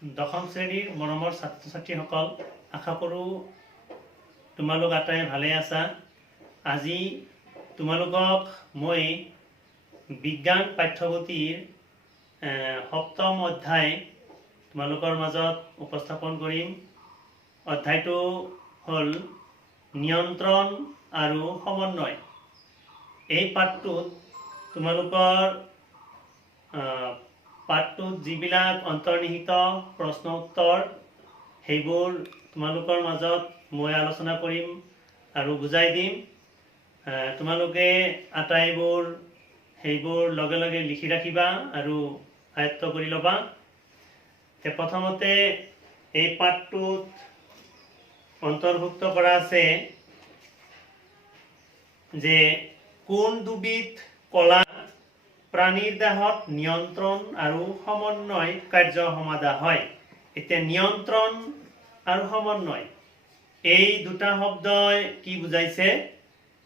দশম শ্ৰেণীৰ মৰমৰ ছাত্ৰ ছাত্ৰীসকল, আশা কৰোঁ তোমালোক আটাই ভালে আছা। আজি তোমালোকক মই বিজ্ঞান পাঠ্যপুথিৰ সপ্তম অধ্যায় তোমালোকৰ মাজত উপস্থাপন কৰিম। অধ্যায়টো হ'ল নিয়ন্ত্ৰণ আৰু সমন্বয়। এই পাঠটোত তোমালোকৰ পাঠটোত যিবিলাক অন্তৰ্নিহিত প্ৰশ্ন উত্তৰ সেইবোৰ তোমালোকৰ মাজত মই আলোচনা কৰিম আৰু বুজাই দিম। তোমালোকে আটাইবোৰ সেইবোৰ লগে লগে লিখি ৰাখিবা আৰু আয়ত্ত কৰি ল'বা। প্ৰথমতে এই পাঠটোত অন্তৰ্ভুক্ত কৰা আছে যে কোন দুবিধ কলা প্ৰাণীৰ দেহত নিয়ন্ত্ৰণ আৰু সমন্বয় কাৰ্য সমাধা হয়। এতিয়া নিয়ন্ত্ৰণ আৰু সমন্বয় এই দুটা শব্দই কি বুজাইছে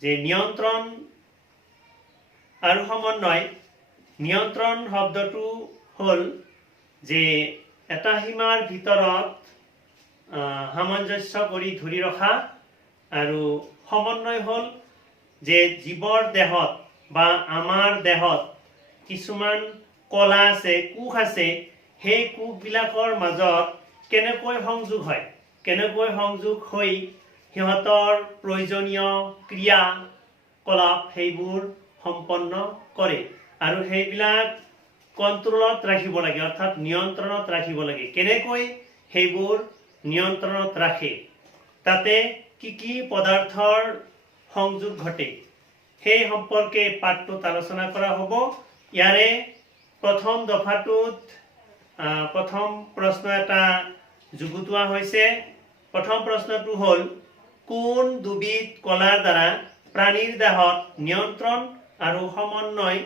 যে নিয়ন্ত্ৰণ আৰু সমন্বয়। নিয়ন্ত্ৰণ শব্দটো হ'ল যে এটা সীমাৰ ভিতৰত সামঞ্জস্য কৰি ধৰি ৰখা, আৰু সমন্বয় হ'ল যে জীৱৰ দেহত বা আমাৰ দেহত কিছুমান কলা আছে, কোষ আছে, সেই কোষবিলাকৰ মাজত কেনেকৈ সংযোগ হয়, কেনেকৈ সংযোগ হৈ সিহঁতৰ প্ৰয়োজনীয় ক্ৰিয়াকলাপ সেইবোৰ সম্পন্ন কৰে, আৰু সেইবিলাক কণ্ট্ৰলত ৰাখিব লাগে, অৰ্থাৎ নিয়ন্ত্ৰণত ৰাখিব লাগে। কেনেকৈ সেইবোৰ নিয়ন্ত্ৰণত ৰাখে, তাতে কি কি পদাৰ্থৰ সংযোগ ঘটে, সেই সম্পৰ্কে পাঠটোত আলোচনা কৰা হ'ব। ইয়াৰে প্ৰথম দফাটোত প্ৰথম প্ৰশ্ন এটা যুগুতোৱা হৈছে। প্ৰথম প্ৰশ্নটো হ'ল কোন দুবিধ কলাৰ দ্বাৰা প্ৰাণীৰ দেহত নিয়ন্ত্ৰণ আৰু সমন্বয়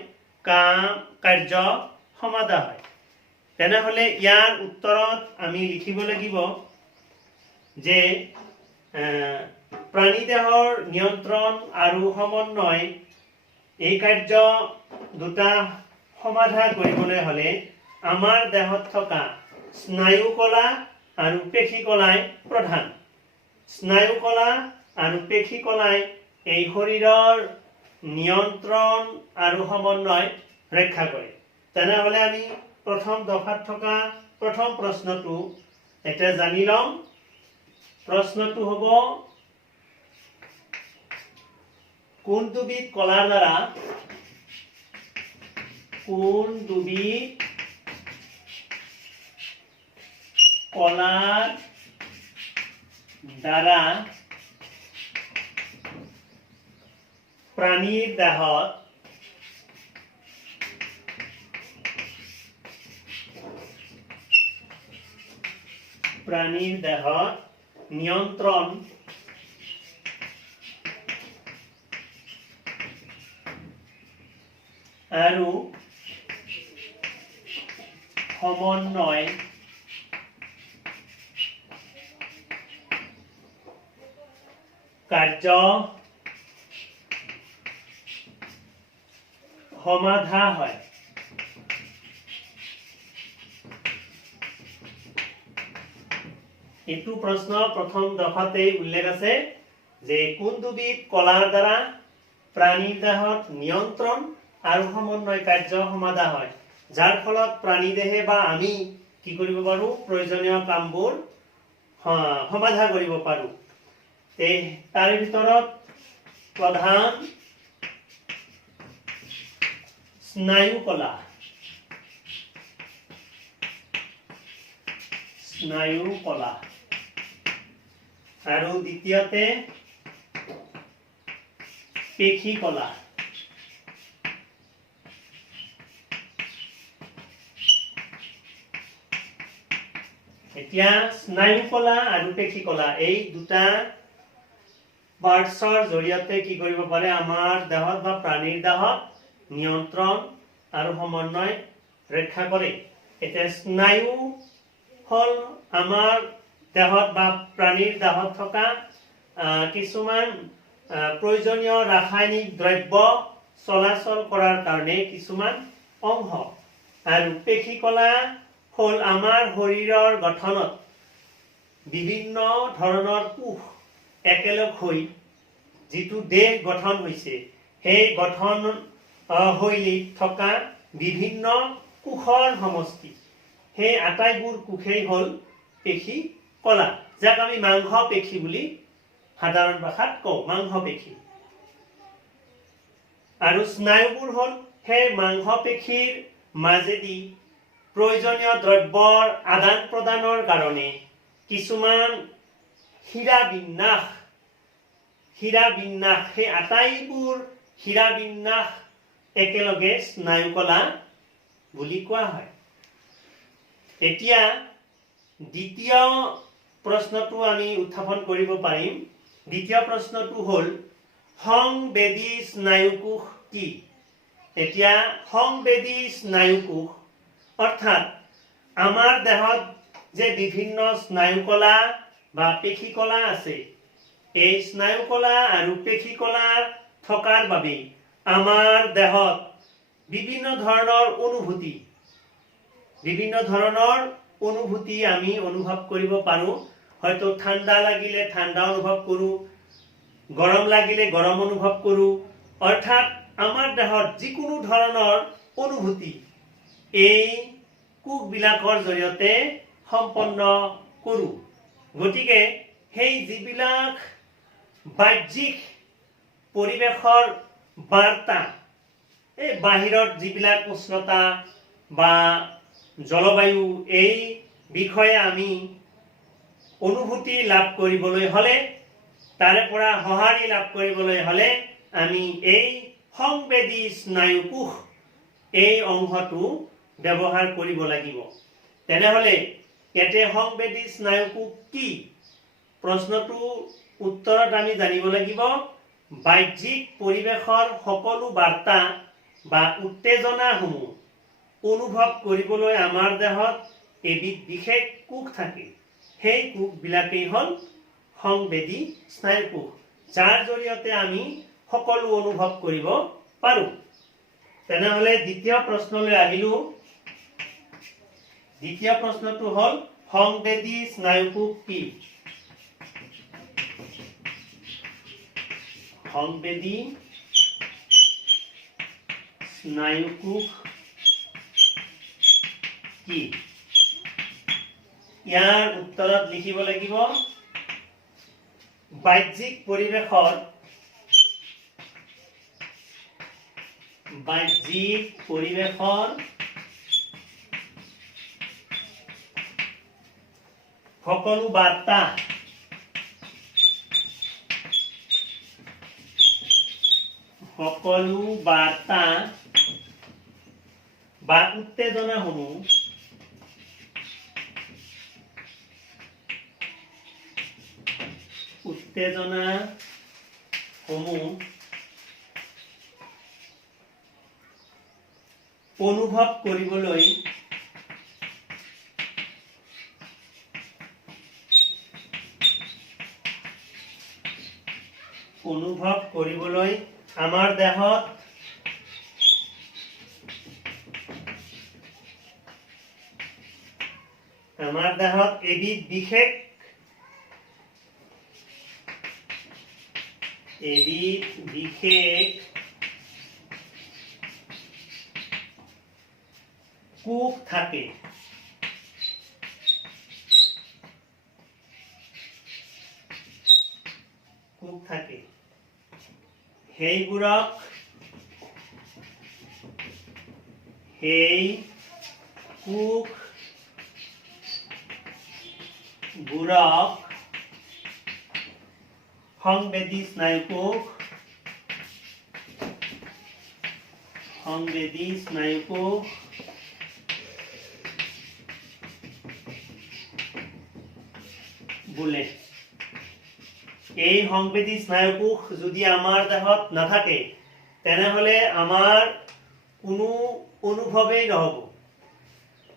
কাৰ্য সমাধা হয়। তেনেহ'লে ইয়াৰ উত্তৰত আমি লিখিব লাগিব যে প্ৰাণী দেহৰ নিয়ন্ত্ৰণ আৰু সমন্বয় এই কাৰ্য দুটা সমাধা কৰিবলৈ হ'লে আমাৰ দেহত থকা স্নায়ু কলা আৰু পেশী কলাই প্ৰধান। স্নায়ু কলা আৰু পেশী কলাই এই শৰীৰৰ নিয়ন্ত্ৰণ আৰু সমন্বয় ৰক্ষা কৰে। তেনেহ'লে আমি প্ৰথম দফাত থকা প্ৰথম প্ৰশ্নটো এতিয়া জানি ল'ম। প্ৰশ্নটো হ'ব কোন দুবিধ কলাৰ দ্বাৰা কোন দুবিধ কলাৰ দ্বাৰা প্ৰাণীৰ দেহত নিয়ন্ত্ৰণ আৰু সমন্বয় কাৰ্য সমাধা হয়। এইটো প্ৰশ্ন প্ৰথম দফাতেই উল্লেখ আছে যে কোন দুবিধ কলাৰ দ্বাৰা প্ৰাণীৰ দেহত নিয়ন্ত্ৰণ আৰু সমন্বয় কাৰ্য সমাধা হয়, যাৰ ফলত প্ৰাণী দেহে বা আমি কি কৰিব পাৰোঁ, প্ৰয়োজনীয় কামবোৰ সমাধা কৰিব পাৰোঁ। তাৰে ভিতৰত প্ৰধান স্নায়ু কলা, আৰু দ্বিতীয়তে পেশী কলা। এতিয়া স্নায়ু কলা আৰু পেশী কলা এই দুটা পাৰ্টছৰ জৰিয়তে কি কৰিব পাৰে, আমাৰ দেহত বা প্ৰাণীৰ দেহত নিয়ন্ত্ৰণ আৰু সমন্বয় ৰক্ষা কৰে। এতিয়া স্নায়ু হ'ল আমাৰ দেহত বা প্ৰাণীৰ দেহত থকা কিছুমান প্ৰয়োজনীয় ৰাসায়নিক দ্ৰব্য চলাচল কৰাৰ কাৰণে কিছুমান অংশ, আৰু পেশী কলা হ'ল আমাৰ শৰীৰৰ গঠনত বিভিন্ন ধৰণৰ কোষ একেলগ হৈ যিটো দেহ গঠন হৈছে, সেই গঠন শৈলীত থকা বিভিন্ন কোষৰ সমষ্টি। সেই আটাইবোৰ কোষেই হ'ল পেশী কলা, যাক আমি মাংস পেশী বুলি সাধাৰণ ভাষাত কওঁ, মাংস পেশী। আৰু স্নায়ুবোৰ হ'ল সেই মাংস পেশীৰ মাজেদি প্ৰয়োজনীয় দ্ৰব্যৰ আদান প্ৰদানৰ কাৰণে কিছুমান হীৰা বিন্যাস সেই আটাইবোৰ হীৰা বিন্যাস একেলগে স্নায়ু কলা বুলি কোৱা হয়। এতিয়া দ্বিতীয় প্ৰশ্নটো আমি উত্থাপন কৰিব পাৰিম। দ্বিতীয় প্ৰশ্নটো হ'ল সংবেদী স্নায়ুকোষ কি? এতিয়া সংবেদী স্নায়ুকোষ অৰ্থাৎ আমাৰ দেহত যে বিভিন্ন স্নায়ু কলা বা পেশী কলা আছে, এই স্নায়ু কলা আৰু পেশী কলা থকাৰ বাবে আমাৰ দেহত বিভিন্ন ধৰণৰ অনুভূতি আমি অনুভৱ কৰিব পাৰোঁ। হয়তো ঠাণ্ডা লাগিলে ঠাণ্ডা অনুভৱ কৰোঁ, গৰম লাগিলে গৰম অনুভৱ কৰোঁ। অৰ্থাৎ আমাৰ দেহত যিকোনো ধৰণৰ অনুভূতি এই কোষবিলাকৰ জৰিয়তে সম্পন্ন কৰোঁ। গতিকে সেই যিবিলাক বাহ্যিক পৰিৱেশৰ বাৰ্তা, এই বাহিৰত যিবিলাক উষ্ণতা বা জলবায়ু, এই বিষয়ে আমি অনুভূতি লাভ কৰিবলৈ হ'লে, তাৰে পৰা সঁহাৰি লাভ কৰিবলৈ হ'লে আমি এই সংবেদী স্নায়ুকোষ এই অংশটো ব্যৱহাৰ কৰিব লাগিব। তেনেহ'লে ইয়াতে সংবেদী স্নায়ুকোষ কি? প্ৰশ্নটোৰ উত্তৰত আমি জানিব লাগিব বাহ্যিক পৰিৱেশৰ সকলো বাৰ্তা বা উত্তেজনাসমূহ অনুভৱ কৰিবলৈ আমাৰ দেহত এবিধ বিশেষ কোষ থাকে। সেই কোষবিলাকেই হ'ল সংবেদী স্নায়ুকোষ, যাৰ জৰিয়তে আমি সকলো অনুভৱ কৰিব পাৰোঁ। তেনেহ'লে দ্বিতীয় প্ৰশ্নলৈ আহিলোঁ। দ্বিতীয় প্ৰশ্নটো হ'ল সংবেদী স্নায়ুকোষ কি? সংবেদী স্নায়ুকোষ কি? ইয়াৰ উত্তৰত লিখিব লাগিব বাহ্যিক পৰিৱেশৰ সকলো বাৰ্তা বা উত্তেজনাসমূহ অনুভৱ কৰিবলৈ আমাৰ দেহত এবিধ বিশেষ কোষ থাকে। সেইবোৰক সংবেদী স্নায়ুকোষ বোলে। এই সংবেদী স্নায়ুকোষ যদি আমাৰ দেহত নাথাকে, তেনেহ'লে আমাৰ কোনো অনুভৱেই নহ'ব।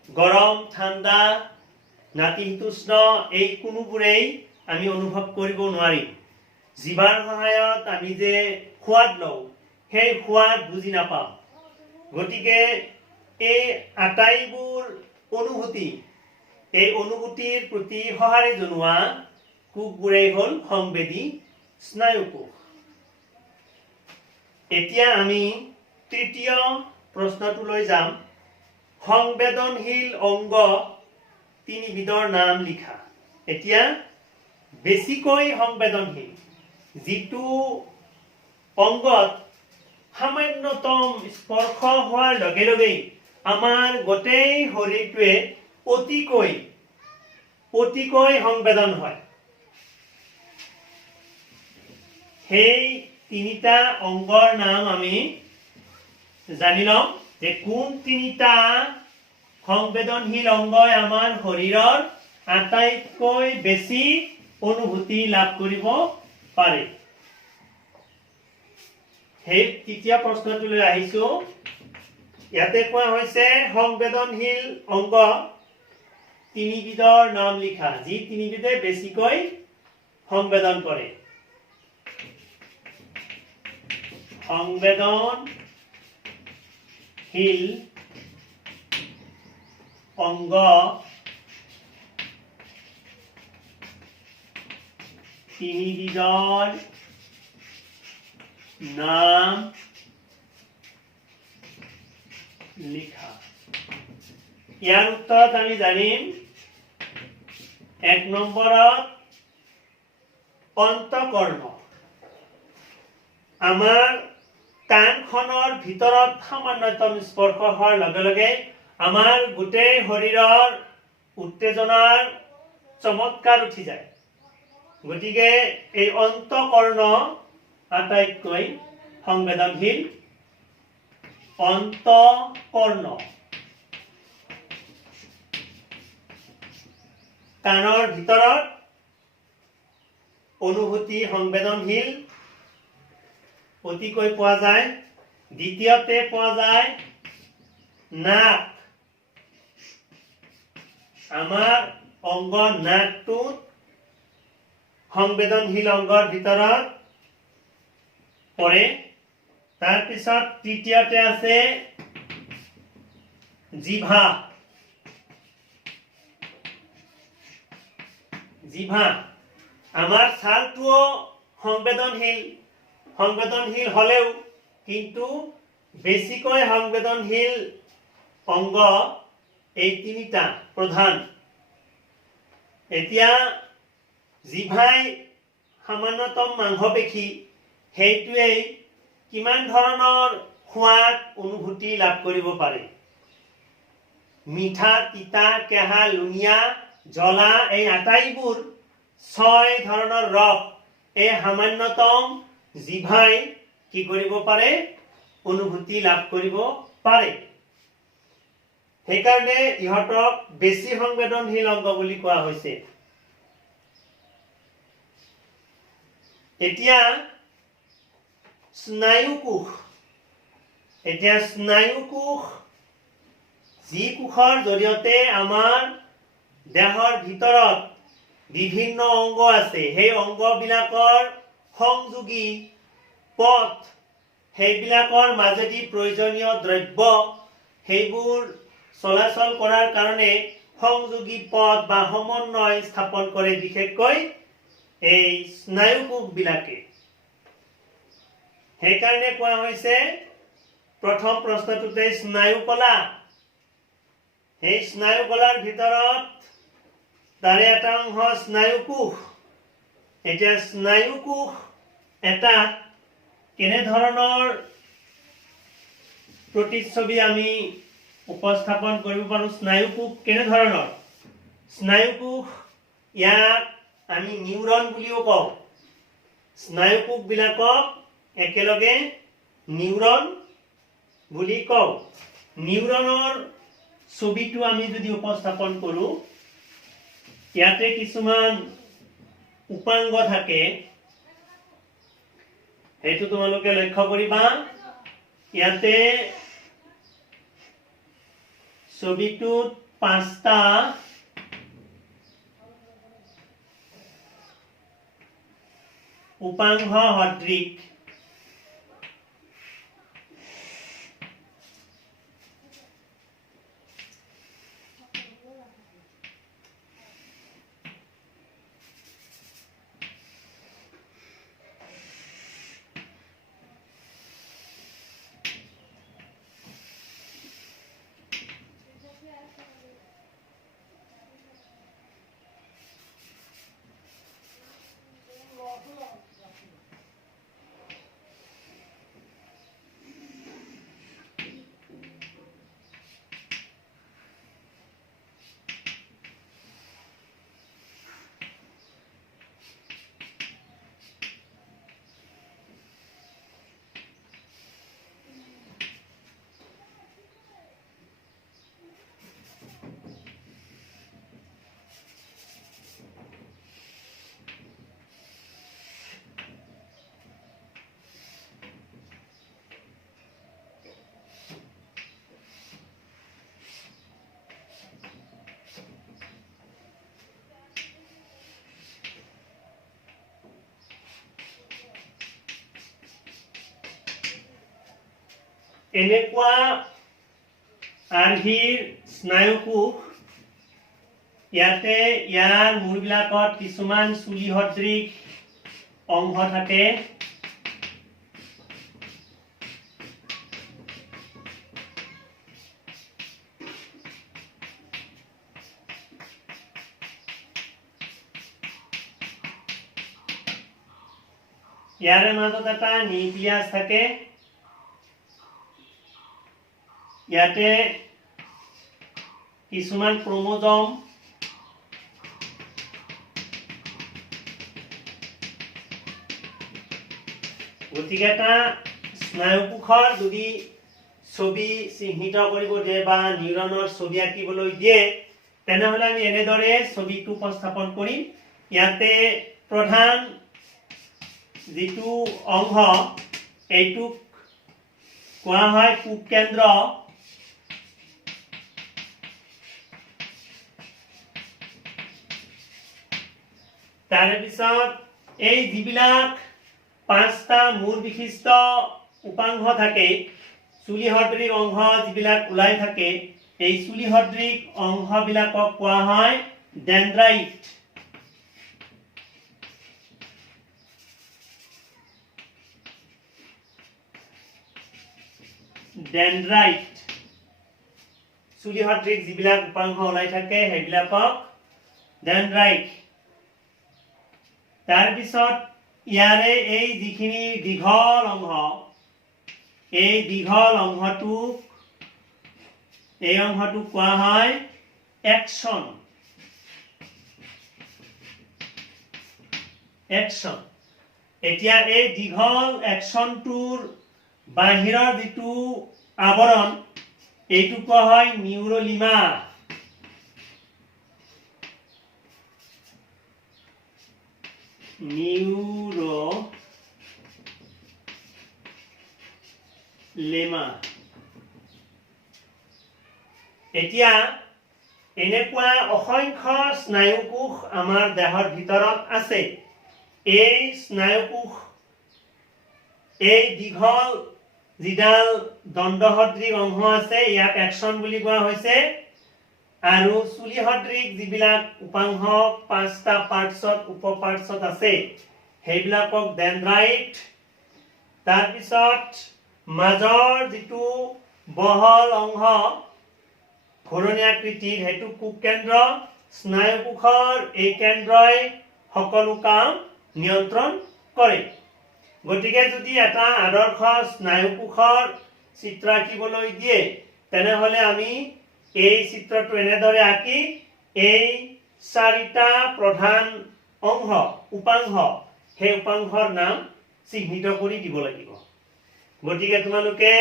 গৰম ঠাণ্ডা নাতিশীতোষ্ণ এই কোনোবোৰেই আমি অনুভৱ কৰিব নোৱাৰিম। জিভাৰ সহায়ত আমি যে সোৱাদ লওঁ, সেই সোৱাদ বুজি নাপাওঁ। গতিকে এই আটাইবোৰ অনুভূতি এই অনুভূতিৰ প্ৰতি সঁহাৰি জনোৱা কোষবোৰেই হ'ল সংবেদী স্নায়ুকোষ। এতিয়া আমি তৃতীয় প্ৰশ্নটোলৈ যাম। সংবেদনশীল অংগ তিনিবিধৰ নাম লিখা। এতিয়া বেছিকৈ সংবেদনশীল যিটো অংগত সামান্যতম স্পৰ্শ হোৱাৰ লগে লগেই আমাৰ গোটেই শৰীৰটোৱে অতিকৈ সংবেদন হয়। সেই তিনিটা অংগৰ নাম আমি জানি লম যে কোন তিনিটা সংবেদনশীল অংগই আমাৰ শৰীৰৰ আটাইতকৈ বেছি অনুভূতি লাভ কৰিব পাৰে। সেই তৃতীয় প্ৰশ্নটোলৈ আহিছো। ইয়াতে কোৱা হৈছে সংবেদনশীল অংগ তিনিবিধৰ নাম লিখা যি তিনিবিধে বেছিকৈ সংবেদন কৰে। সংবেদনশীল অংগ তিনিবিধৰ নাম লিখা। ইয়াৰ উত্তৰত আমি জানিম 1 নম্বৰত অন্তঃকৰ্ণ। আমাৰ কাণখনৰ ভিতৰত সামান্যতম স্পৰ্শ হোৱাৰ লগে লগে আমাৰ গোটেই শৰীৰৰ উত্তেজনাৰ চমৎকাৰ উঠি যায়। গতিকে এই অন্তঃকৰ্ণ আটাইতকৈ সংবেদনশীল। অন্তঃকৰ্ণ কাণৰ ভিতৰত অনুভূতি সংবেদনশীল অতিকৈ পোৱা যায়। দ্বিতীয়তে পোৱা যায় নাক। আমাৰ অংগ নাকটো সংবেদনশীল অংগৰ ভিতৰত পৰে। তাৰপিছত তৃতীয়তে আছে জিভা। জিভা আমাৰ ছালটোও সংবেদনশীল হলেও কিন্তু বেছিকৈ সংবেদনশীল অংগ এই তিনিটা প্ৰধান। এতিয়া জিভাই সামান্যতম মাংসপেশী সেইটোৱেই কিমান ধৰণৰ সোৱাদ অনুভূতি লাভ কৰিব পাৰে। মিঠা, তিতা, কেহা, লুণীয়া, জ্বলা এই আটাইবোৰ 6 ধৰণৰ ৰস এই সামান্যতম জিভাই কি কৰিব পাৰে অনুভূতি লাভ কৰিব পাৰে। সেইকাৰণে ইহঁতক বেছি সংবেদনশীল অংগ বুলি কোৱা হৈছে। এতিয়া স্নায়ুকোষ। স্নায়ুকোষ যি কোষৰ জৰিয়তে আমাৰ দেহৰ ভিতৰত বিভিন্ন অংগ আছে সেই অংগবিলাকৰ সংযোগী পথ সেইবিলাকৰ মাজেদি প্ৰয়োজনীয় দ্ৰব্য সেইবোৰ চলাচল কৰাৰ কাৰণে সংযোগী পথ বা সমন্বয় স্থাপন কৰে বিশেষকৈ এই স্নায়ুকোষবিলাকে। সেইকাৰণে কোৱা হৈছে প্ৰথম প্ৰশ্নটোতে স্নায়ুকলা। সেই স্নায়ুকলাৰ ভিতৰত তাৰে এটা অংশ স্নায়ুকোষ। এতিয়া স্নায়ুকোষ এটা কেনেধৰণৰ প্ৰতিচ্ছবি আমি উপস্থাপন কৰিব পাৰোঁ। স্নায়ুকোষ কেনেধৰণৰ? স্নায়ুকোষ ইয়াক আমি নিউৰন বুলিও কওঁ। স্নায়ুকোষবিলাকক একেলগে নিউৰন বুলি কওঁ। নিউৰনৰ ছবিটো আমি যদি উপস্থাপন কৰোঁ, ইয়াতে কিছুমান উপাংগ থাকে, সেইটো তোমালোকে লক্ষ্য কৰিবা। ইয়াতে ছবিটোত 5টা উপাংগ সদৃশ এনেকুৱা আৰ্হিৰ স্নায়ুকোষ ইয়াতে ইয়াৰ মূৰবিলাকত কিছুমান চুলি সদৃশ অংশ থাকে। ইয়াৰে মাজত এটা নিউক্লিয়াছ থাকে। ইয়াতে কিছুমান ক্ৰোমোজম গতিকে এটা স্নায়ুকোষৰ যদি ছবি চিহ্নিত কৰিব দিয়ে বা নিউৰনৰ ছবি আঁকিবলৈ দিয়ে তেনেহলে আমি এনেদৰে ছবিটো উপস্থাপন কৰিম। ইয়াতে প্ৰধান যিটো অংশ এইটোক কোৱা হয় কোষ কেন্দ্ৰ। তাৰে পিছত এই যিবিলাক পাঁচটা মূল বিশিষ্ট উপাংশ থাকে, চুলি সদৃশ অংশ যিবিলাক ওলাই থাকে, এই চুলি সদৃশ অংশবিলাকক কোৱা হয় ডেনড্ৰাইট। ডেনড্ৰাইট চুলি সদৃশ যিবিলাক উপাংশ ওলাই থাকে সেইবিলাকক ডেনড্ৰাইট। তাৰপিছত ইয়াৰে এই যিখিনি দীঘল অংশ, এই দীঘল অংশটোক কোৱা হয় এক্সন। এক্সন। এতিয়া এই দীঘল এক্সনটোৰ বাহিৰৰ যিটো আৱৰণ এইটো কোৱা হয় নিউৰলিমা। নিউৰলেমা। এতিয়া এনেকুৱা অসংখ্য স্নায়ুকোষ আমাৰ দেহৰ ভিতৰত আছে। এই স্নায়ুকোষ এই দীঘল যিডাল দণ্ড সদৃশ অংশ আছে ইয়াক এক্সন বুলি কোৱা হৈছে, আৰু চুলি সদৃশ যিবিলাক উপাংশ পাঁচটা পাৰ্টছত উপপাৰ্টছত আছে সেইবিলাকক ডেনড্ৰাইট। তাৰপিছত মাজৰ যিটো বহল অংশ ঘূৰণীয়া আকৃতিৰ সেইটো কোষ কেন্দ্ৰ। স্নায়ুকোষৰ এই কেন্দ্ৰই সকলো কাম নিয়ন্ত্ৰণ কৰে। গতিকে যদি এটা আদৰ্শ স্নায়ুকোষৰ চিত্ৰ আঁকিবলৈ দিয়ে তেনেহলে আমি এই চিত্ৰটো এনেদৰে আঁকি এই চাৰিটা প্ৰধান অংশ উপাংশ সেই উপাংশৰ নাম চিহ্নিত কৰি দিব লাগিব। গতিকে তোমালোকে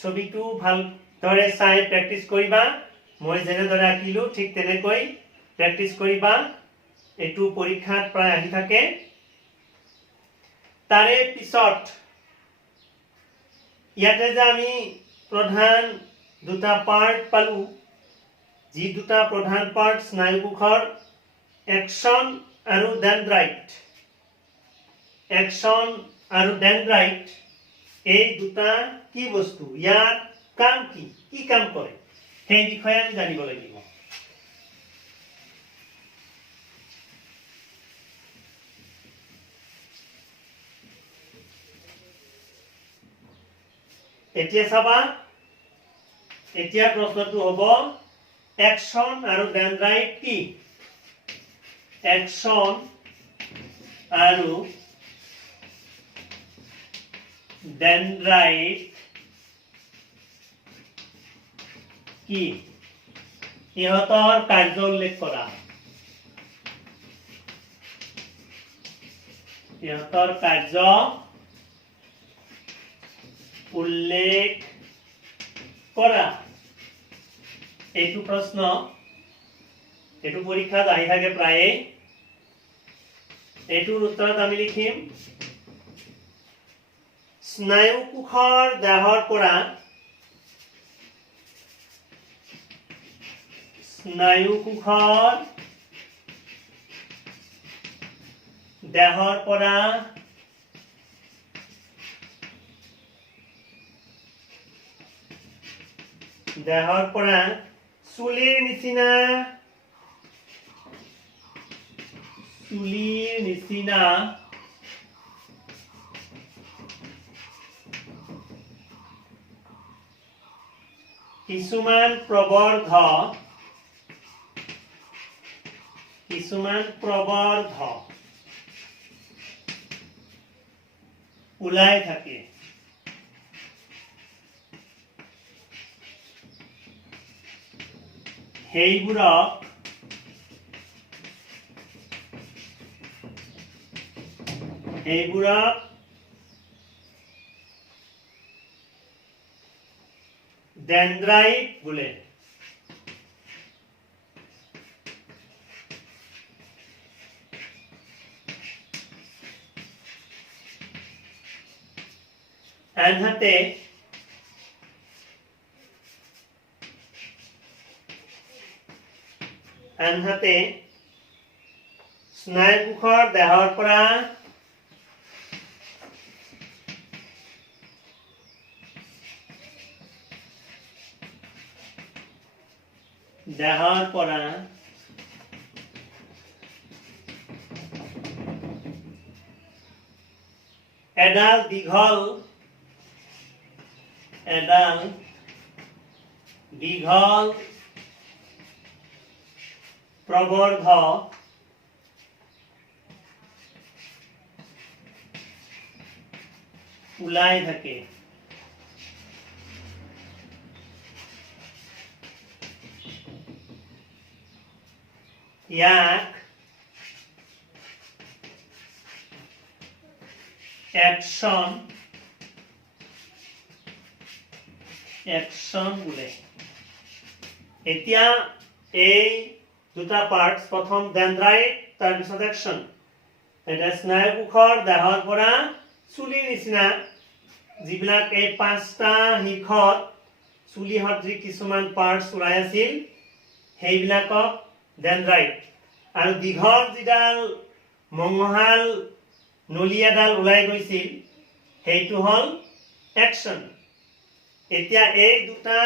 ছবিটো ভালদৰে চাই প্ৰেক্টিছ কৰিবা। মই যেনেদৰে আঁকিলো ঠিক তেনেকৈ প্ৰেক্টিছ কৰিবা। এইটো পৰীক্ষাত প্ৰায় আহি থাকে। তাৰে পিছত ইয়াতে যে আমি প্ৰধান দুটা পাৰ্ট পালো, যি দুটা প্ৰধান পাৰ্ট স্নায়ুকোষৰ এক্সন আৰু ডেনড্ৰাইট। এক্সন আৰু ডেনড্ৰাইট এই দুটা কি বস্তু, ইয়াৰ কাম কি, কি কাম কৰে সেই বিষয়ে আমি জানিব লাগিব। এতিয়া চাবা, এতিয়া প্ৰশ্নটো হ'ব এক্সন আৰু ডেনড্ৰাইট কি? এক্সন আৰু ডেনড্ৰাইট কি? ইহঁতৰ কাৰ্য উল্লেখ কৰা। ইহঁতৰ কাৰ্য উল্লেখ কৰা। এইটো প্ৰশ্ন, এইটো পৰীক্ষাত আহি থাকে প্ৰায়ে। এইটোৰ উত্তৰত আমি লিখিম স্নায়ুকোষৰ দেহৰ পৰা দেহৰ পৰা চুলিৰ নিচিনা কিছুমান প্ৰবৰ্ধ ওলাই থাকে। সেইবোৰক ডেনড্ৰাইট বোলে। আনহাতে স্নায়ুকোষৰ দেহৰ পৰা এডাল দীঘল প্ৰবৰ্ধ ওলাই থাকে। ইয়াক অ্যাকশন বোলে। এতিয়া এই দুটা পাৰ্টস, প্ৰথম ডেনড্ৰাইট তাৰপিছত অ্যাকশন। এটা স্নায়ুকোষৰ দেহৰ পৰা চুলিৰ নিচিনা যিবিলাক এই পাঁচটা হিখত চুলি সদৃশ কিছুমান পাৰ্টস ওলাই আছিল সেইবিলাকক ডেনড্ৰাইট, আৰু দীঘল যিডাল মঙহাল নলী এডাল ওলাই গৈছিল সেইটো হ'ল অ্যাকশন। এতিয়া এই দুটা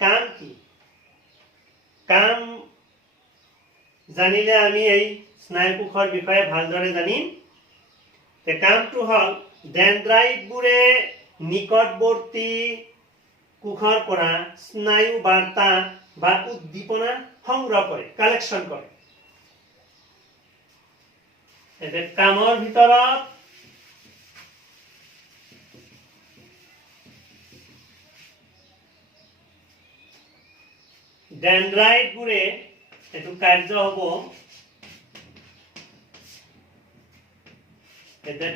কাম কি? কাম জানিলে আমি এই স্নায়ুকোষৰ বিষয়ে ভালদৰে জানিম। কামটো হ'ল ডেনড্ৰাইটবোৰে নিকটৱৰ্তী কোষৰ পৰা স্নায়ু বাৰ্তা বা উদ্দীপনা সংগ্ৰহ কৰে, কালেকশ্যন কৰে। কামৰ ভিতৰত ডেনড্ৰাইটবোৰে এইটো কাৰ্য হ'ব।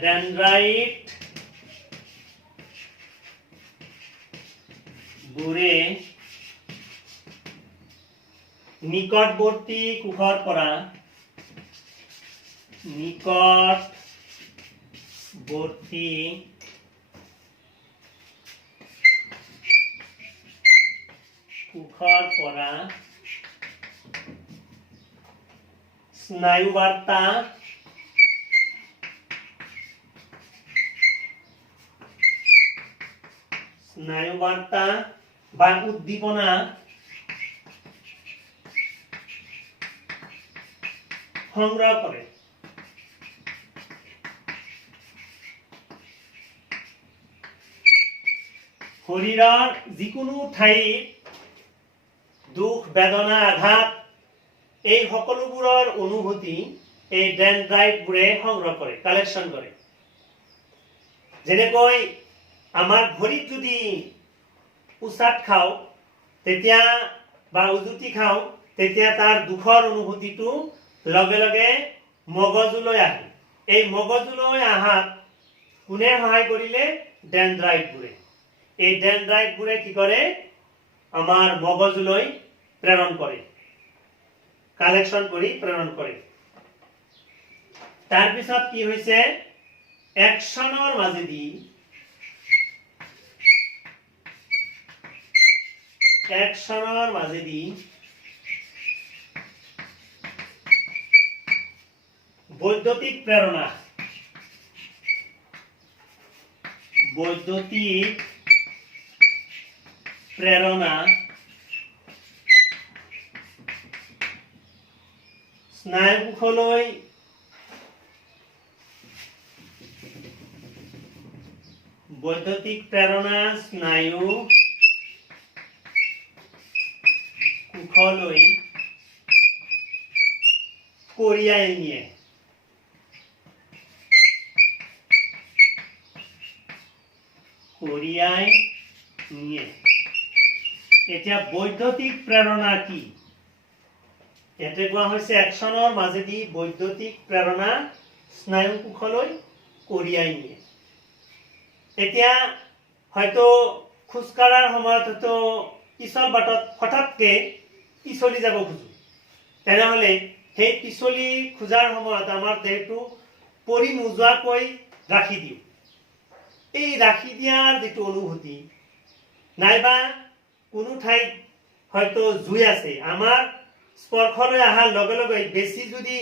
ডেনড্ৰাইট বোৰে নিকটৱৰ্তী কোষৰ পৰা স্নায়ু বাৰ্তা বা উদ্দীপনা সংগ্ৰহ কৰে। শৰীৰৰ যিকোনো ঠাইত দুখ, বেদনা, আঘাত এই সকলোবোৰৰ অনুভূতি এই ডেনড্ৰাইটবোৰে সংগ্ৰহ কৰে, কালেকশ্যন কৰে। যেনেকৈ আমাৰ ভৰিত যদি উচাত খাওঁ তেতিয়া বা উজুতি খাওঁ তেতিয়া তাৰ দুখৰ অনুভূতিটো লগে লগে মগজুলৈ আহে। এই মগজুলৈ আহাত কোনে সহায় কৰিলে? ডেনড্ৰাইটবোৰে। এই ডেনড্ৰাইটবোৰে কি কৰে? আমাৰ মগজুলৈ প্ৰেৰণ কৰে, কালেকশ্যন কৰি প্ৰেৰণ কৰে। তাৰপিছত কি হৈছে? অ্যাকশনৰ মাজেদি বৈদ্যুতিক প্ৰেৰণা প্ৰেৰণা স্নায়ুকোষলৈ বৈদ্যুতিক প্ৰেৰণা স্নায়ু কোষলৈ কঢ়িয়াই নিয়ে। এতিয়া বৈদ্যুতিক প্ৰেৰণা কি? ইয়াতে কোৱা হৈছে একচনৰ মাজেদি বৈদ্যুতিক প্ৰেৰণা স্নায়ু কোষলৈ কঢ়িয়াই নিয়ে। এতিয়া হয়তো খোজকাঢ়াৰ সময়ত হয়তো পিছল বাটত হঠাৎকে পিছলি যাব খোজো, তেনেহ'লে সেই পিছলি খোজাৰ সময়ত আমাৰ দেহটো পৰি নোযোৱাকৈ ৰাখি দিওঁ। এই ৰাখি দিয়াৰ যিটো অনুভূতি, নাইবা কোনো ঠাইত হয়তো জুই আছে, আমাৰ স্পৰ্শলৈ অহাৰ লগে লগে বেছি যদি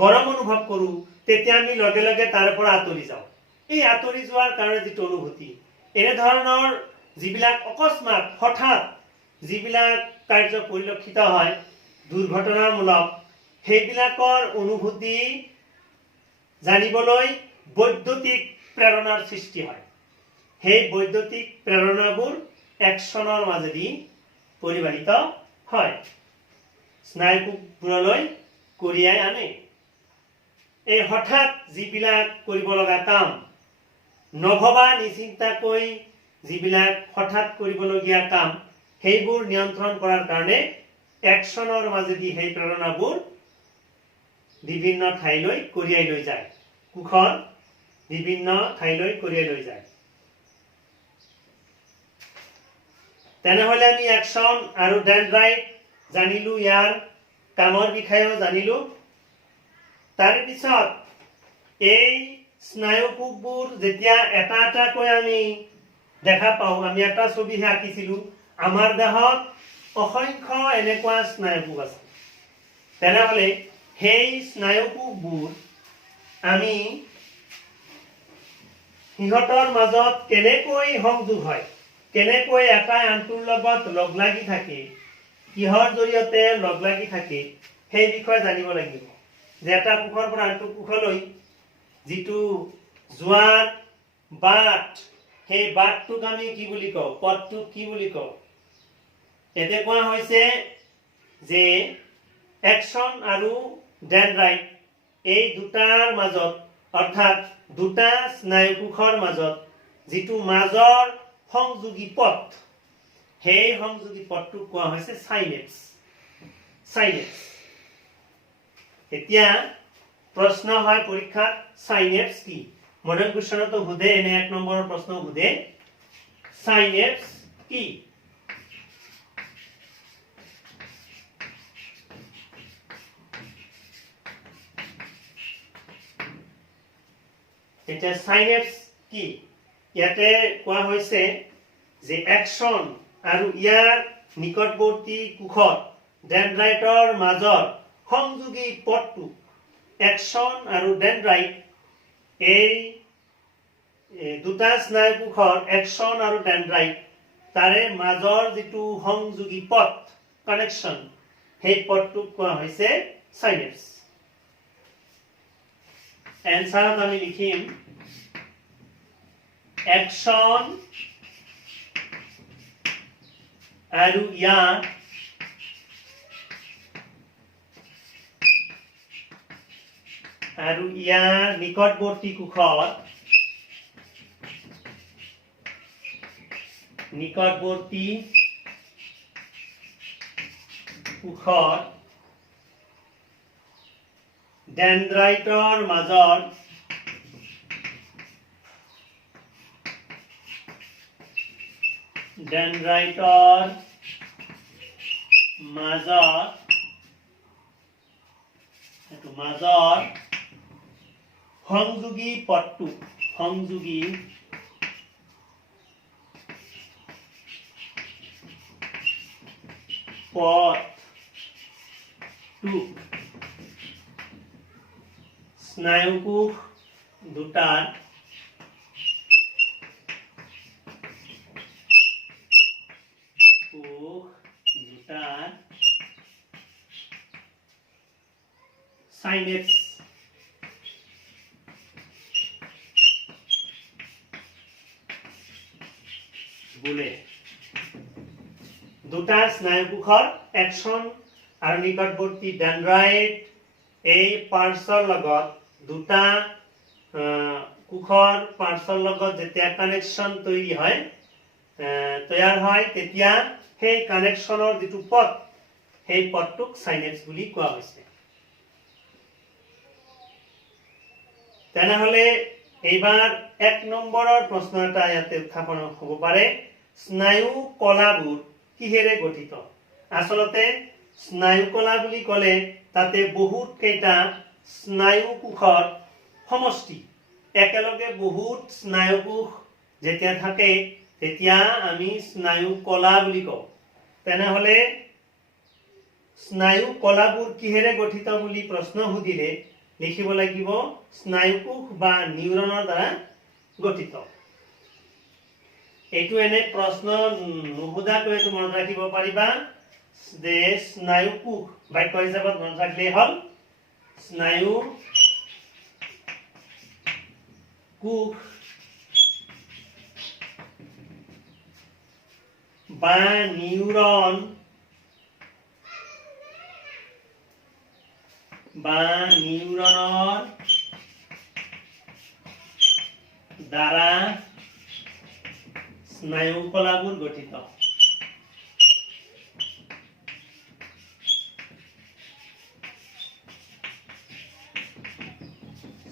গৰম অনুভৱ কৰোঁ, তেতিয়া আমি লগে লগে তাৰ পৰা আঁতৰি যাওঁ। এই আঁতৰি যোৱাৰ কাৰণে যিটো অনুভূতি, এনেধৰণৰ যিবিলাক অকস্মাত হঠাৎ যিবিলাক কাৰ্য পৰিলক্ষিত হয় দুৰ্ঘটনামূলক, সেইবিলাকৰ অনুভূতি জানিবলৈ বৈদ্যুতিক প্ৰেৰণাৰ সৃষ্টি হয়। সেই বৈদ্যুতিক প্ৰেৰণাবোৰ একচনৰ মাজেদি পৰিবাহিত হয়, স্নায়ুকোষবোৰলৈ কঢ়িয়াই আনে। এই হঠাৎ যিবিলাক কৰিব লগা কাম, নভবা নিচিন্তাকৈ যিবিলাক হঠাৎ কৰিবলগীয়া কাম, সেইবোৰ নিয়ন্ত্ৰণ কৰাৰ কাৰণে একচনৰ মাজেদি সেই প্ৰেৰণাবোৰ বিভিন্ন ঠাইলৈ কঢ়িয়াই লৈ যায়, কোষৰ বিভিন্ন ঠাইলৈ কঢ়িয়াই লৈ যায়। তেনেহ'লে আমি একচন আৰু ডেনড্ৰাইট জানিলো, ইয়াৰ কামৰ বিষয়েও জানিলো। তাৰ পিছত এই স্নায়ুকোষবোৰ যেতিয়া এটা এটাকৈ আমি দেখা পাওঁ, আমি এটা ছবিহে আঁকিছিলো, আমাৰ দেহত অসংখ্য এনেকুৱা স্নায়ুকোষ আছে। তেনেহ'লে সেই স্নায়ুকোষবোৰ আমি সিহঁতৰ মাজত কেনেকৈ সংযোগ হয়, কেনেকৈ এটাই আনটোৰ লগত লগ লাগি থাকে, কিহৰ জৰিয়তে লগ লাগি থাকে, সেই বিষয়ে জানিব লাগিব। যে এটা কোষৰ পৰা আনটো কোষলৈ যিটো যোৱাৰ বাট, সেই বাটটোক আমি কি বুলি কওঁ, পথটোক কি বুলি কওঁ? এতে কোৱা হৈছে যে একচন আৰু ডেনড্ৰাইট এই দুটাৰ মাজত, অৰ্থাৎ দুটা স্নায়ুকোষৰ মাজত যিটো মাজৰ সংযোগী পথ, সেই সংযোগী পথটোক কোৱা হৈছে সাইনেপছ। এতিয়া প্ৰশ্ন হয় পৰীক্ষাত, সাইনেপছ কি? মডেল কুৱেশ্যনতো সোধে, এনে 1 নম্বৰৰ প্ৰশ্ন সোধে, সাইনেপছ কি? এতিয়া সাইনেপছ কি? ইয়াতে কোৱা হৈছে যে একচন আৰু ইয়াৰ নিকটৱৰ্তী কোষত ডেনড্ৰাইটৰ মাজৰ সংযোগী পথটো, একচন আৰু ডেনড্ৰাইট এই দুটা স্নায়ুকোষৰ একচন আৰু ডেনড্ৰাইট, তাৰে মাজৰ যিটো সংযোগী পথ, কানেকশ্যন, সেই পথটোক কোৱা হৈছে সাইনেপছ। এনসাৰত আমি লিখিম একচন আৰু ইয়াৰ নিকটৱৰ্তী কোষত ডেনড্ৰাইটৰ মাজত সংযোগী পথটো, স্নায়ুকোষ দুটাৰ সাইনেপস বোলে দুটা স্নায়ুকোষৰ একশন আৰু নিকটৱৰ্তী ডেনড্ৰাইট এই পাৰ্টছৰ লগত দুটা কোষৰ পাৰ্টছৰ লগত যেতিয়া কানেকশ্যন তৈয়াৰ হয় তেতিয়া সেই কানেকশ্যনৰ যিটো পথ সেই পথটোক সাইনেপস বুলি কোৱা হৈছে। তেনেহলে এইবাৰ 1 নম্বৰৰ প্ৰশ্ন এটা ইয়াতে উত্থাপন হ'ব পাৰে, স্নায়ু কলাবোৰ কিহেৰে গঠিত? আসলতে স্নায়ু কলা বুলি ক'লে তাতে বহুত কেইটা স্নায়ু কোষৰ সমষ্টি, একেলগে বহুত স্নায়ু কোষ যেতিয়া থাকে তেতিয়া আমি স্নায়ু কলা বুলি কওঁ। তেনেহলে স্নায়ু কলাবোৰ কিহেৰে গঠিত বুলি প্ৰশ্ন সুধিলে লিখিব লাগিব স্নায়ু কোষ বা নিউৰনৰ দ্বাৰা গঠিত। এইটো এনে প্ৰশ্ন নুসুধাকৈ মনত ৰাখিব পাৰিবা যে স্নায়ু কোষ বাক্য হিচাপত মনত ৰাখিলেই হ'ল স্নায়ু কোষ বা নিউৰন বা নিউৰনৰ দ্বাৰা স্নায়ু কলাবোৰ গঠিত।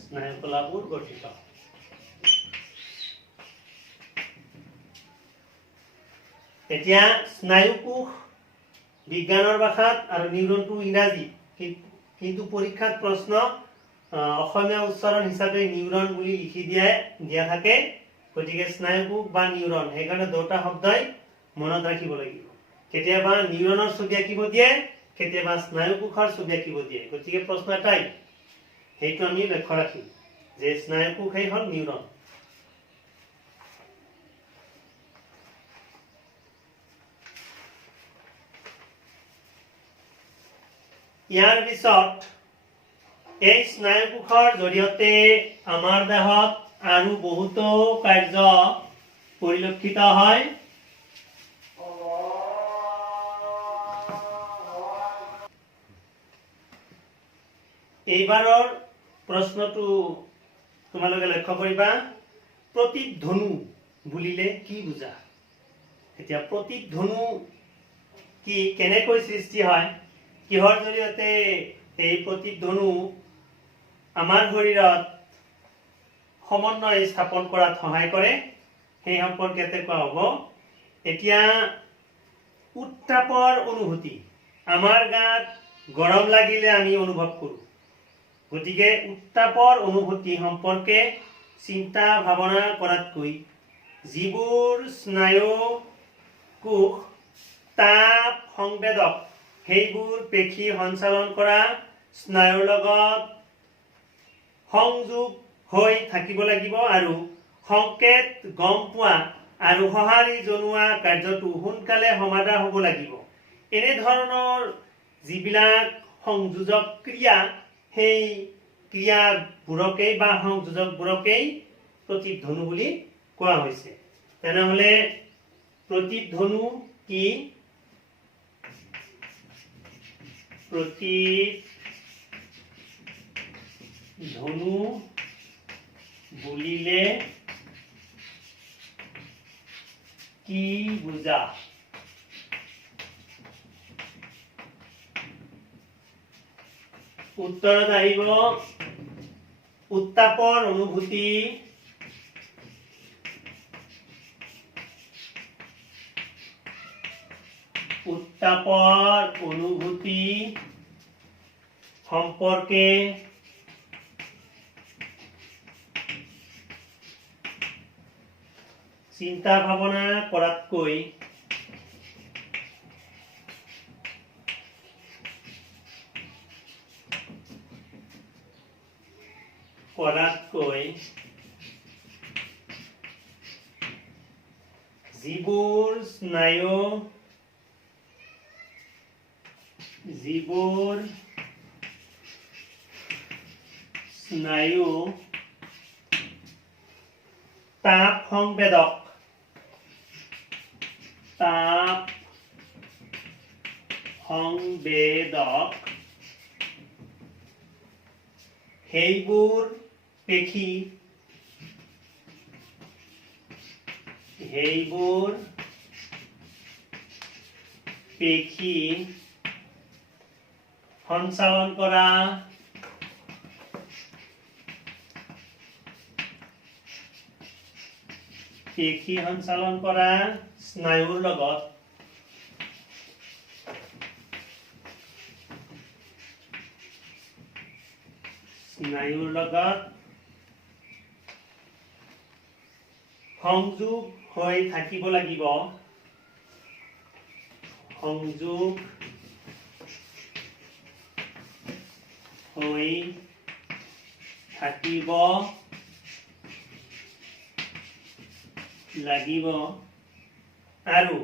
স্নায়ু কলাবোৰ গঠিত। এতিয়া স্নায়ু কোষ বিজ্ঞানৰ ভাষাত আৰু নিউৰনটো ইংৰাজী, কিন্তু পৰীক্ষাত প্ৰশ্ন অসমীয়া উচ্চাৰণ হিচাপে নিউৰন বুলি লিখি দিয়া থাকে। গতিকে স্নায়ু কোষ বা নিউৰন সেইকাৰণে দুটা শব্দই মনত ৰাখিব লাগিব। কেতিয়াবা নিউৰনৰ ছবি আঁকিব দিয়ে, কেতিয়াবা স্নায়ু কোষৰ ছবি আঁকিব দিয়ে। গতিকে প্ৰশ্ন এটাই, সেইটো আমি লক্ষ্য ৰাখিম যে স্নায়ু কোষেই হ'ল নিউৰন। ইয়াৰ পিছত এই স্নায়ু কোষৰ জৰিয়তে আমাৰ দেহত আৰু বহুতো কাৰ্য পৰিলক্ষিত হয়। এইবাৰৰ প্ৰশ্নটো তোমালোকে লক্ষ্য কৰিবা, প্ৰতিধ্বনু বুলিলে কি বুজা? এতিয়া প্ৰতিধ্বনু কি, কেনেকৈ সৃষ্টি হয়, কিহৰ জৰিয়তে এই প্ৰতিধ্বনু আমাৰ শৰীৰত সমন্বয় স্থাপন কৰাত সহায় কৰে সেই সম্পৰ্কে কোৱা হ'ব। এতিয়া উত্তাপৰ অনুভূতি, আমাৰ গাত গৰম লাগিলে আমি অনুভৱ কৰোঁ। গতিকে উত্তাপৰ অনুভূতি সম্পৰ্কে চিন্তা ভাৱনা কৰাতকৈ যিবোৰ স্নায়ু কোষ তাপ সংবেদক সেইবোৰ পেশী সঞ্চালন কৰা স্নায়ুৰ লগত সংযোগ হৈ থাকিব লাগিব আৰু সংকেত গম পোৱা আৰু সঁহাৰি জনোৱা কাৰ্যটো সোনকালে সমাধা হ'ব লাগিব। এনে ধৰণৰ যিবিলাক সংযোজক ক্ৰিয়া, সেই ক্ৰিয়াবোৰকেই বা সংযোজকবোৰকেই প্ৰতিধ্বনু বুলি কোৱা হৈছে। তেনেহলে প্ৰতিধ্বনু কি? প্ৰতিধ্বনু বুলিলে কি বুজা? উত্তৰত আহিব উত্তাপৰ অনুভূতি, উত্তাপৰ অনুভূতি সম্পৰ্কে চিন্তা ভাৱনা কৰাতকৈ যিবোৰ স্নায়ু স্নায়ু তাপ সংবেদক সেইবোৰ পেশী সঞ্চালন কৰা স্নায়ুৰ লগত সংযোগ হৈ থাকিব লাগিব আৰু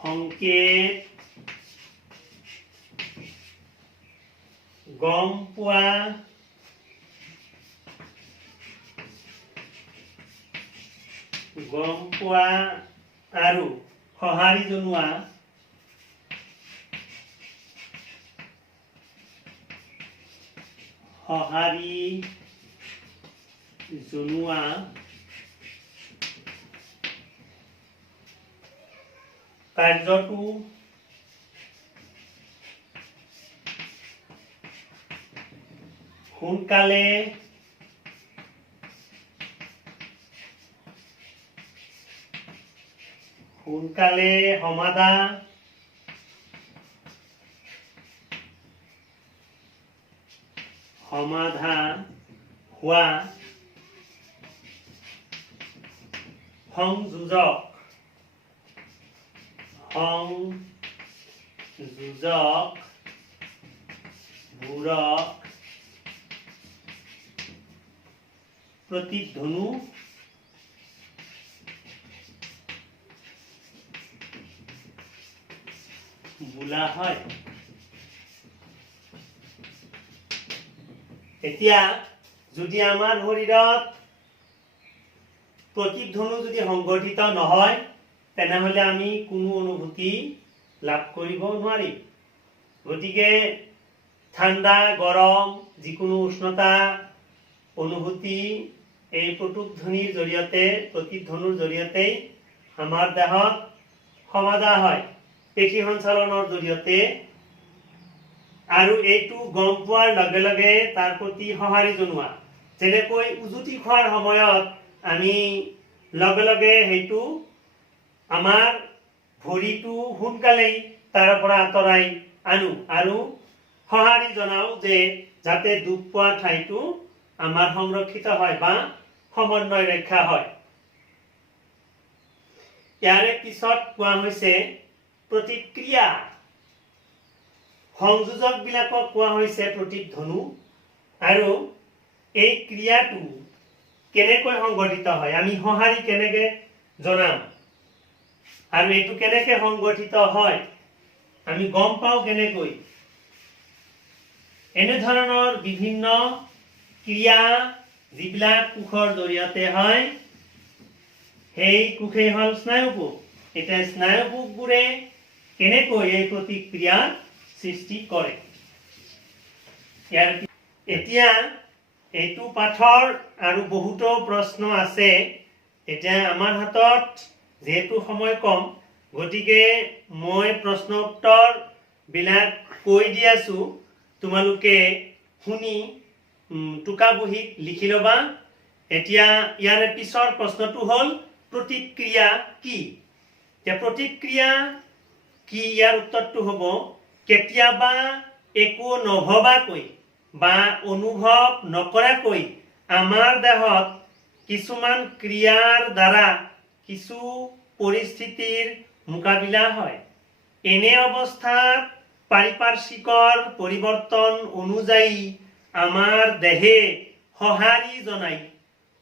সংকেত গম পোৱা আৰু সঁহাৰি জনোৱা কাৰ্যটো সোনকালে সমাধা হোৱা সংযোজকবোৰক প্ৰতিধ্বনু বোলা হয়। এতিয়া যদি আমাৰ শৰীৰত প্ৰতিধ্বনু যদি সংগঠিত নহয় তেনেহলে আমি কোনো অনুভূতি লাভ কৰিব নোৱাৰিম। গতিকে ঠাণ্ডা গৰম যিকোনো উষ্ণতা অনুভূতি এই প্ৰতিধ্বনিৰ জৰিয়তে আমাৰ দেহত সমাধা হয় পেশী সঞ্চালনৰ জৰিয়তে আৰু এইটো গম পোৱাৰ লগে লগে তাৰ প্ৰতি সঁহাৰি জনোৱা যেনেকৈ উজুতি খোৱাৰ সময়ত আমি লগে লগে সেইটো আমাৰ ভৰিটো সোনকালেই তাৰ পৰা আঁতৰাই আনো আৰু সঁহাৰি জনাও যে যাতে দুখ পোৱা ঠাইটো আমাৰ সংৰক্ষিত হয় বা সমন্বয় ৰক্ষা হয়। ইয়াৰে পিছত কোৱা হৈছে প্ৰতিক্ৰিয়া সংযোজক বিলাকক কোৱা হৈছে প্ৰতিধ্বনু আৰু এই ক্ৰিয়াটো কেনেকৈ সংগঠিত হয় আমি সঁহাৰি কেনেকৈ জনাম আৰু এইটো কেনেকৈ সংগঠিত হয় আমি গম পাওঁ কেনেকৈ এনেধৰণৰ বিভিন্ন ক্ৰিয়া যিবিলাক কোষৰ জৰিয়তে হয় সেই কোষেই হল স্নায়ুকোষ। এতিয়া স্নায়ুকোষবোৰে কেনেকৈ এই প্ৰতিক্ৰিয়া সৃষ্টি কৰে এতিয়া এইটো পাঠৰ আৰু বহুতো প্ৰশ্ন আছে। এতিয়া আমাৰ হাতত যেহেতু সময় কম গতিকে মই প্ৰশ্ন উত্তৰ বিলাক কৈ দি আছো তোমালোকে শুনি টুকা বহীত লিখি ল'বা। এতিয়া ইয়াৰে পিছৰ প্ৰশ্নটো হ'ল প্ৰতিক্ৰিয়া কি? প্ৰতিক্ৰিয়া কি ইয়াৰ উত্তৰটো হ'ব কেতিয়াবা একো নভবাকৈ বা অনুভৱ নকৰাকৈ আমাৰ দেহত কিছুমান ক্ৰিয়াৰ দ্বাৰা কিছু পৰিস্থিতিৰ মোকাবিলা হয়। এনে অৱস্থাত পাৰিপাৰ্শ্বিকৰ পৰিৱৰ্তন অনুযায়ী আমাৰ দেহে সঁহাৰি জনাই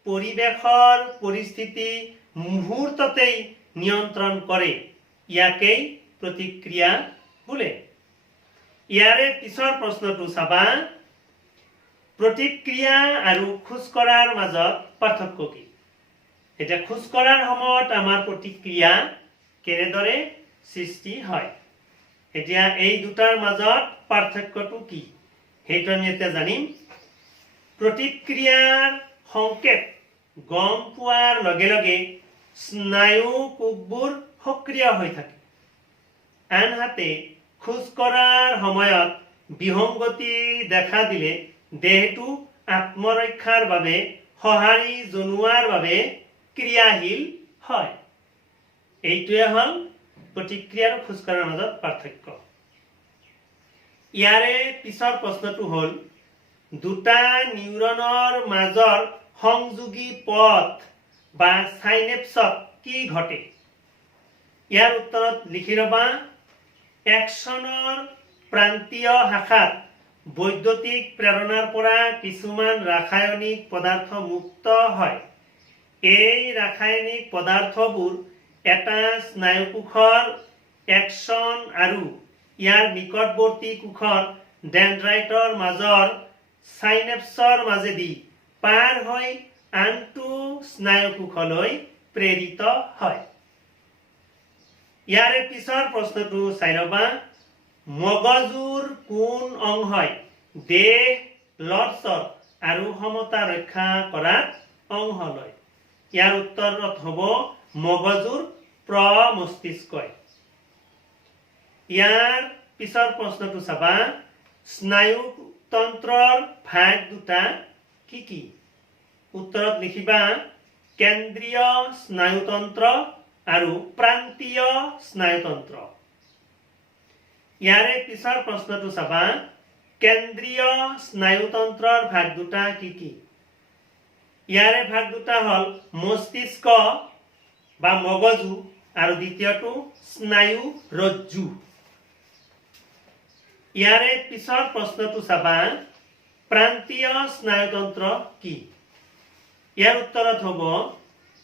পৰিৱেশৰ পৰিস্থিতি মুহূৰ্ততেই নিয়ন্ত্ৰণ কৰে। ইয়াকেই প্ৰতিক্ৰিয়া বোলে। ইয়াৰে পিছৰ প্ৰশ্নটো চাবা, প্ৰতিক্ৰিয়া আৰু খোজ কঢ়াৰ মাজত পাৰ্থক্য কি? এতিয়া খোজ কঢ়াৰ সময়ত আমাৰ প্ৰতিক্ৰিয়া কেনেদৰে সৃষ্টি হয়? এতিয়া এই দুটাৰ মাজত পাৰ্থক্যটো কি সেইটো আমি এতিয়া জানিম। প্ৰতিক্ৰিয়াৰ সংকেত গম পোৱাৰ লগে লগে স্নায়ু কোষবোৰ সক্ৰিয় হৈ থাকে। আনহাতে খোজ কঢ়াৰ সময়ত বিসংগতি দেখা দিলে দেহটো আত্মৰক্ষাৰ বাবে সঁহাৰি জনোৱাৰ বাবে ক্ৰিয়াশীল হয়। এইটোৱে হ'ল প্ৰতিক্ৰিয়া আৰু খোজ কঢ়াৰ মাজত পাৰ্থক্য। ইয়াৰে পিছৰ প্ৰশ্নটো হ'ল, দুটা নিউৰনৰ মাজৰ সংযোগী পথ বা সাইনেপছত কি ঘটে? ইয়াৰ উত্তৰত লিখি ল'বা, একচনৰ প্ৰান্তীয় শাখাত বৈদ্যুতিক প্ৰেৰণাৰ পৰা কিছুমান ৰাসায়নিক পদাৰ্থ মুক্ত হয়। এই ৰাসায়নিক পদাৰ্থবোৰ এটা স্নায়ুকোষৰ একচন আৰু ইয়াৰ নিকটৱৰ্তী কোষৰ ডেনড্ৰাইটৰ মাজৰ সাইনেপছৰ মাজেদি পাৰ হৈ আনটো স্নায়ুকোষলৈ প্ৰেৰিত হয়। ইয়াৰে পিছৰ প্ৰশ্নটো চাই ল'বা, মগজুৰ কোন অংশই দেহ লৰচৰ আৰু সমতা ৰক্ষা কৰাত অংশ লয়? ইয়াৰ উত্তৰত হ'ব মগজুৰ প্ৰমস্তিষ্কই। ইয়াৰ পিছৰ প্ৰশ্নটো চাবা, স্নায়ুতন্ত্ৰৰ ভাগ দুটা কি কি? উত্তৰত লিখিবা, কেন্দ্ৰীয় স্নায়ুতন্ত্ৰ আৰু প্ৰান্তীয় স্নায়ুতন্ত্ৰ। ইয়াৰে পিছৰ প্ৰশ্নটো চাবা, কেন্দ্ৰীয় স্নায়ুতন্ত্ৰৰ ভাগ দুটা কি কি? ইয়াৰে ভাগ দুটা হ'ল মস্তিষ্ক বা মগজু আৰু দ্বিতীয়টো স্নায়ু ৰজ্জু। ইয়াৰে পিছৰ প্ৰশ্নটো চাবা, প্ৰান্তীয় স্নায়ুতন্ত্ৰ কি? ইয়াৰ উত্তৰত হ'ব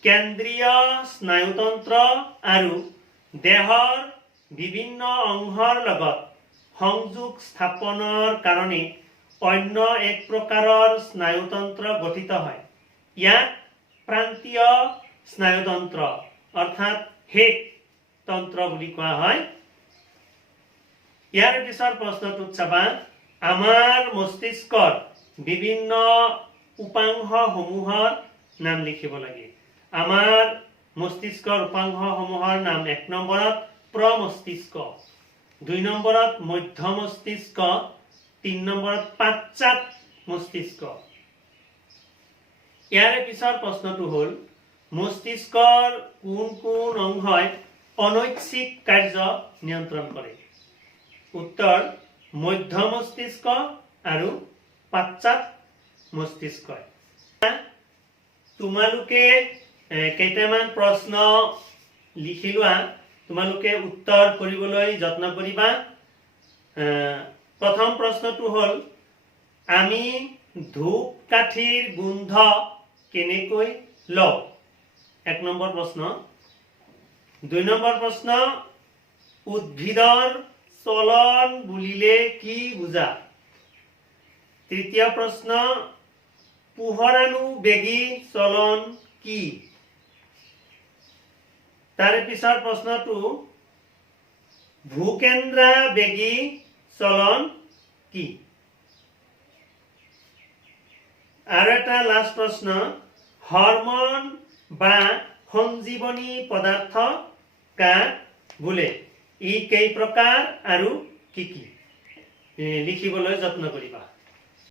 কেন্দ্ৰীয় স্নায়ুতন্ত্ৰ আৰু দেহৰ বিভিন্ন অংশৰ লগত সংযোগ স্থাপনৰ কাৰণে অন্য এক প্ৰকাৰৰ স্নায়ুতন্ত্ৰ গঠিত হয়। ইয়াক প্ৰান্তীয় স্নায়ুতন্ত্ৰ অৰ্থাৎ হেক তন্ত্ৰ বুলি কোৱা হয়। ইয়াৰ পিছৰ প্ৰশ্নটোত চাবা, আমাৰ মস্তিষ্কৰ বিভিন্ন উপাংশসমূহৰ নাম লিখিব লাগে। আমাৰ মস্তিষ্কৰ উপাংশসমূহৰ নাম, 1 নম্বৰত প্ৰমস্তিষ্ক, 2 নম্বৰত মধ্য মস্তিষ্ক, 3 নম্বৰত পাশ্চাৎ মস্তিষ্ক। ইয়াৰে পিছৰ প্ৰশ্নটো হ'ল, মস্তিষ্কৰ কোন কোন অংশই অনৈচ্ছিক কাৰ্য নিয়ন্ত্ৰণ কৰে? উত্তৰ, মধ্য মস্তিষ্ক আৰু পাশ্চাৎ মস্তিষ্কই। তোমালোকে কেইটামান প্ৰশ্ন লিখি লোৱা, তোমালোকে উত্তৰ কৰিবলৈ যত্ন কৰিবা। প্ৰথম প্ৰশ্নটো হ'ল, আমি ধূপকাঠিৰ গোন্ধ কেনেকৈ লওঁ? 1 নম্বৰ প্ৰশ্ন। 2 নম্বৰ প্ৰশ্ন, উদ্ভিদৰ চলন বুলিলে কি বুজা? তৃতীয় প্ৰশ্ন, পোহৰানুবেগী চলন কি? তাৰে পিছৰ প্ৰশ্নটো, ভূকেন্দ্ৰাবেগী চলন কি? আৰু এটা লাষ্ট প্ৰশ্ন, হৰমন বা সঞ্জীৱনী পদাৰ্থ কাক বোলে? ই কেই প্ৰকাৰ আৰু কি কি? লিখিবলৈ যত্ন কৰিবা।